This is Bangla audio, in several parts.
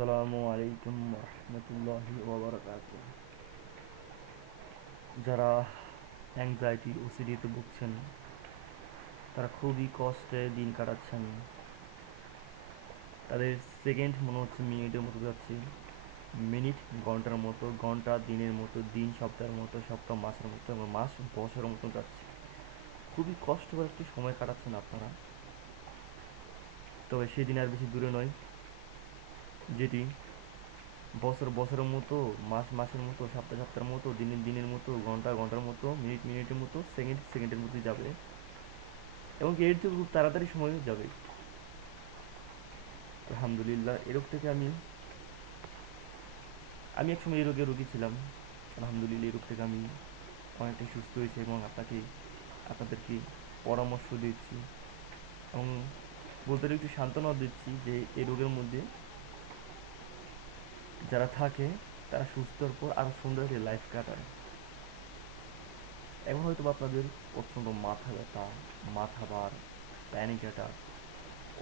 আসসালামু আলাইকুম রহমতুল্লাহি ওবরাকাতুহ। যারা অ্যাংজাইটি ওসিডিতে ভুগছেন তারা খুবই কষ্টে দিন কাটাচ্ছেন। তাদের সেকেন্ড মনে হচ্ছে মিনিটের মতো যাচ্ছে, মিনিট ঘন্টার মতো, ঘন্টা দিনের মতো, দিন সপ্তাহের মতো, সপ্তাহ মাসের মতো এবং মাস বছরের মতো যাচ্ছে। খুবই কষ্টকর একটি সময় কাটাচ্ছেন আপনারা। তবে সেদিন আর বেশি দূরে নয় যেটি বছর বছরের মতো, মাস মাসের মতো, সপ্তাহ সপ্তাহের মতো, দিনের দিনের মতো, ঘন্টা ঘন্টার মতো, মিনিট মিনিটের মতো, সেকেন্ড সেকেন্ডের মধ্যে যাবে এবং এর থেকে খুব তাড়াতাড়ি সময় যাবে। আলহামদুলিল্লাহ, এ রোগ থেকে আমি আমি একসময় এই রোগের রোগী ছিলাম। আলহামদুলিল্লাহ, এই রোগ থেকে আমি অনেকটাই সুস্থ হয়েছি এবং আপনাদেরকে পরামর্শ দিচ্ছি এবং বলতে একটু সান্ত্বনা দিচ্ছি যে এই রোগের মধ্যে যারা থাকে তারা সুস্থর পর আরও সুন্দর একটি লাইফ কাটায়। এখন হয়তো আপনাদের প্রচণ্ড মাথা ব্যথা, মাথা ভার, প্যানিক অ্যাটাক,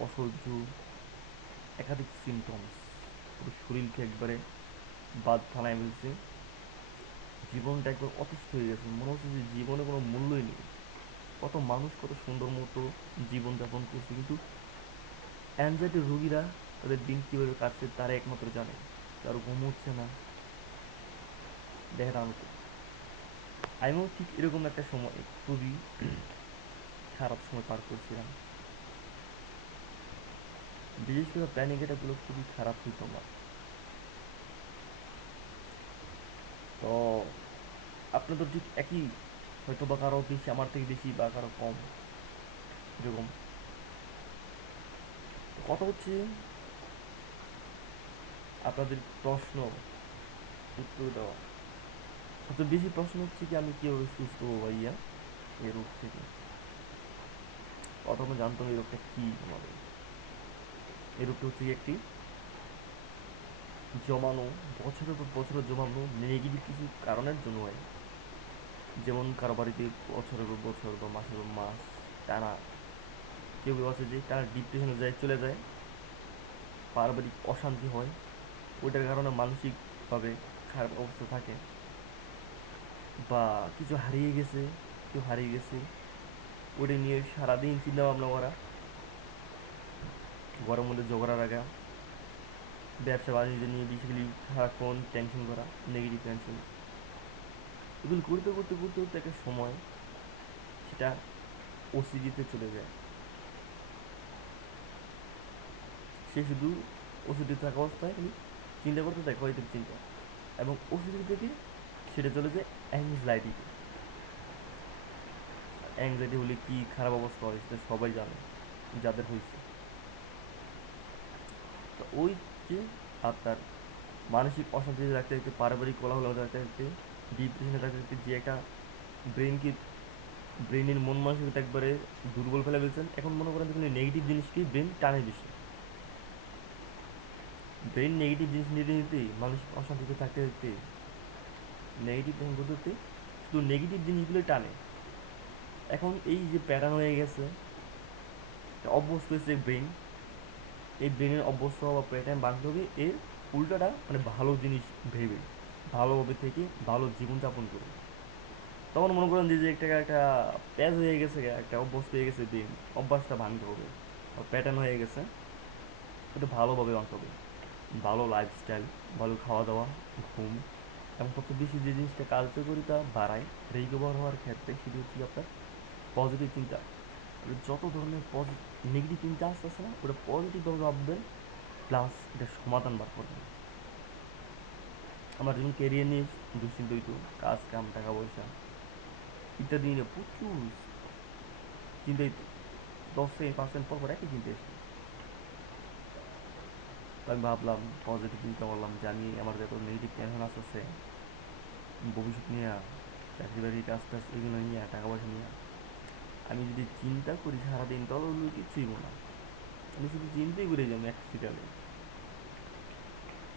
অসহ্য, একাধিক সিমটমস পুরো শরীরকে একবারে বাদ ফালায় ফেলছে। জীবনটা একবার অতিষ্ঠ হয়ে গেছে, মনে হচ্ছে যে জীবনে কোনো মূল্যই নেই। কত মানুষ কত সুন্দর মতো জীবনযাপন করছে, কিন্তু অ্যাংজাইটি রোগীরা তাদের দিন কীভাবে কাটছে তারা একমাত্র জানে। কারো ঘুম হচ্ছে না, দেখেন আমিও ঠিক এরকম একটা সময় খুবই খারাপ সময় পার করছিলাম। বিশেষ করে প্যানিক অ্যাটাকগুলো খুবই খারাপ হইতো আমার। তো আপনার তো ঠিক একই, হয়তো বা কারো বেশি, আমার থেকে বেশি বা কারো কম, এরকম। তো কথা হচ্ছে আপনাদের প্রশ্ন উত্তর দেওয়া। সবচেয়ে বেশি প্রশ্ন হচ্ছে কি আমি কীভাবে সুস্থ হবো ভাইয়া এই রোগ থেকে। প্রথমে জানতে হবে এই রোগটা কী আমাদের। এই রোগটা হচ্ছে কি একটি জমানো, বছরের পর বছরের জমানো নেগেটিভ কিছু কারণের জন্য হয়। যেমন কারো বাড়িতে বছরের পর বছর বা মাসের পর মাস টানা, কেউ কেউ আছে যে টানা ডিপ্রেশনে যায়, চলে যায়, পারিবারিক অশান্তি হয়, ওইটার কারণে মানসিকভাবে খারাপ অবস্থা থাকে, বা কিছু হারিয়ে গেছে, কেউ হারিয়ে গেছে, ওটা নিয়ে সারাদিন চিন্তা ভাবনা করা, ঘরের মধ্যে ঝগড়া লাগা, ব্যবসা বাণিজ্য নিয়ে বেসিক্যালি সারাক্ষণ টেনশন করা, নেগেটিভ টেনশন। এগুলো করতে করতে করতে করতে একটা সময় সেটা ওসিডিতে চলে যায়। সে শুধু ওসিডি থাকা অবস্থায় খালি চিন্তা করতে থাকে হয়তো চিন্তা, এবং ওসিডি থেকে সেটা চলে যায় অ্যাংজাইটিতে। অ্যাংজাইটি হলে কি খারাপ অবস্থা হয় সেটা সবাই জানে যাদের হয়েছে। তো ওই যে আপনার মানসিক অশান্তিতে রাখতে রাখতে, পারিবারিক কোলাহল রাখতে রাখতে, ডিপ্রেশনে রাখতে রাখতে যে একটা ব্রেনকে, ব্রেনের মন মানসিকতা একবারে দুর্বল ফেলে ফেলছেন। এখন মনে করেন দেখুন নেগেটিভ জিনিসকেই ব্রেন টানে বেশি। ব্রেন নেগেটিভ জিনিস নিতে নিতে, মানসিক অশান্তিতে থাকতে থাকতে, নেগেটিভ টেনশন করতে করতে শুধু নেগেটিভ জিনিসগুলোই টানে। এখন এই যে প্যাটার্ন হয়ে গেছে, অভ্যস্ত হয়েছে ব্রেন, এই ব্রেনের অভ্যস্ত হওয়া প্যাটার্ন ভাঙতে হবে। এর উল্টাটা মানে ভালো জিনিস ভেবে, ভালোভাবে থেকে ভালো জীবনযাপন করবে। তখন মনে করেন যে একটা একটা প্যাচ হয়ে গেছে, একটা অভ্যস্ত হয়ে গেছে ব্রেন, অভ্যাসটা ভাঙতে হবে, প্যাটার্ন হয়ে গেছে, এটা ভালোভাবে ভাঙতে হবে। ভালো লাইফস্টাইল, ভালো খাওয়া দাওয়া, ঘুম, এবং সবচেয়ে বেশি যে জিনিসটা কার্যকরিতা বাড়ায় রিকভার হওয়ার ক্ষেত্রে সেটি হচ্ছে আপনার পজিটিভ চিন্তা। যত ধরনের নেগেটিভ চিন্তা আসতেছে না, ওটা পজিটিভভাবে ভাববেন, প্লাস এটা সমাধান বার করবেন। আমার যেমন ক্যারিয়ার নিয়ে দুশ্চিন্তা হইতো, কাজ কাম টাকা পয়সা ইত্যাদি নিয়ে প্রচুর চিন্তা হইতো। 10 সেকেন্ড 5 সেকেন্ড পর পর একই চিন্তা এসে, তো আমি ভাবলাম, পজিটিভ চিন্তা করলাম যে আমি আমার যত নেগেটিভ টেনশন আসতেছে ভবিষ্যৎ নিয়ে, চাকরি বাকরি কাজ টাজ এগুলো নিয়ে, টাকা পয়সা নিয়ে, আমি যদি চিন্তা করি সারাদিন তাহলে ওগুলো কিছুই না। আমি শুধু চিন্তাই করে যাই অ্যাক্সিডেন্টে।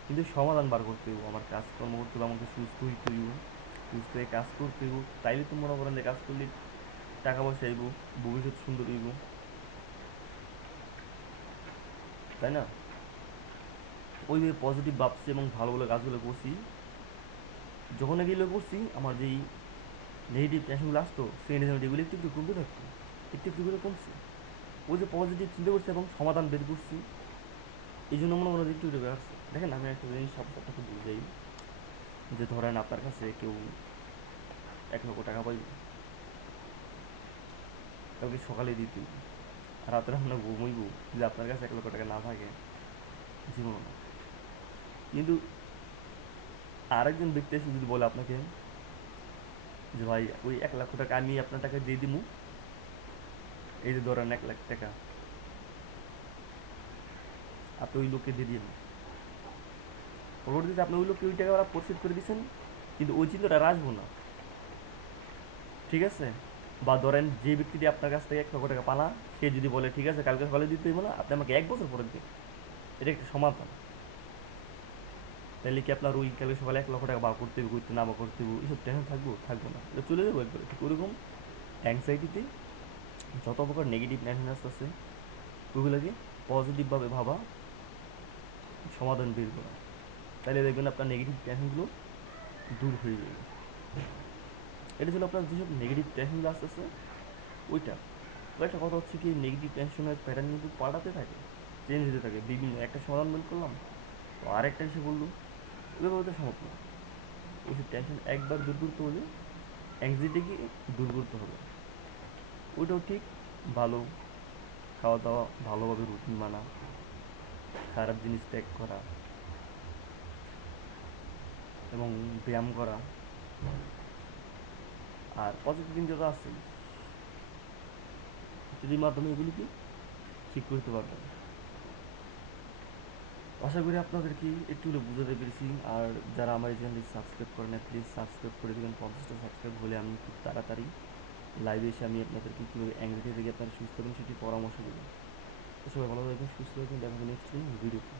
কিন্তু সমাধান বার করতে হইব, আমার কাজকর্ম করতে হইব, আমাকে সুস্থ হইতে হইব, সুস্থ হয়ে কাজ করতে হইব। তাইলে তো মনে করেন যে কাজ করলে টাকা পয়সা আইব, ভবিষ্যৎ সুন্দর হইব, তাই না? ওইভাবে পজিটিভ ভাবছি এবং ভালো ভালো কাজগুলো করছি, যখন এগুলো করছি আমার যেই নেগেটিভ টেনশনগুলো আসতো সেই এগুলো একটু একটু কমতে থাকতো, একটু একটু করে কমছে। ওই যে পজিটিভ চিন্তা করছি এবং সমাধান বের করছি, এই জন্য মনে মনে একটু একটু বেড়াচ্ছে। দেখেন আমি একটা জিনিস আপনাকে বুঝাই, যে ধরেন আপনার কাছে কেউ 1 লক্ষ টাকা পাইবে, কাউকে সকালে দিতে আর রাত্রে আপনার ঘুমইব, যদি আপনার কাছে 1 লক্ষ টাকা না থাকে জীবন না। কিন্তু আরেকজন ব্যক্তি এসে যদি বলে আপনাকে যে ভাই ওই 1 লক্ষ টাকা আমি আপনার টাকা দিয়ে দিমু, এই যে ধরেন 1 লাখ টাকা আপনি ওই লোককে দিয়ে দিন, পরবর্তীতে আপনি ওই লোককে ওই টাকা পরিশোধ করে দিচ্ছেন, কিন্তু ওই চিন্তাটা আর আসবো না, ঠিক আছে? বা ধরেন যে ব্যক্তিটি আপনার কাছ থেকে 1 লক্ষ টাকা পালা, সে যদি বলে ঠিক আছে কালকে সকালে দিতে হইব না, আপনি আমাকে 1 বছর পরে দিন, এটা একটা সমাধান। তাহলে কি আপনার ওই কালকে সকালে 1 লক্ষ টাকা বা করতে হবে করতে না বা করতে হবে এইসব টেনশন থাকবো থাকবো না, এটা চলে যাবো একবারে। ঠিক ওরকম অ্যাংজাইটিতে যত প্রকার নেগেটিভ টেনশন আছে ওইগুলোকে পজিটিভভাবে ভাবা, সমাধান বের করা, তাহলে দেখবেন আপনার নেগেটিভ টেনশনগুলো দূর হয়ে যাবে। এটা ছিল আপনার যেসব নেগেটিভ টেনশনগুলো আসতেছে ওইটা। তো একটা কথা হচ্ছে কি, নেগেটিভ টেনশনের প্যাটার্ন কিন্তু পাল্টাতে থাকে, চেঞ্জ হতে থাকে, বিভিন্ন একটা সমাধান বের করলাম তো আরেকটা এসে বললো, ওইভাবে তো সম্ভব না। ওইসব টেনশন একবার দূর করতে হলে অ্যাংজাইটিকে দূর করতে হবে। ওইটাও ঠিক, ভালো খাওয়া দাওয়া, ভালোভাবে রুটিন মানা, খারাপ জিনিস ত্যাগ করা এবং ব্যায়াম করা, আর পজিটিভ চিন্তা তো আছেই, যদি মাধ্যমে এগুলিকে ঠিক করতে পারবেন। আশা করি আপনাদেরকে একটু হলে বুঝাতে পেরেছি। আর যারা আমার এই চ্যানেলটি সাবস্ক্রাইব করে না প্লিজ সাবস্ক্রাইব করে দেবেন, 50টা সাবস্ক্রাইব হলে আমি খুব তাড়াতাড়ি লাইভে এসে আমি আপনাদেরকে কীভাবে অ্যাংজাইটি থেকে আপনারা সুস্থ হবেন সেটি পরামর্শ দেবো। তো সবাই ভালো থাকবেন, সুস্থ থাকবেন, দেখা হবে নেক্সট ভিডিওতে।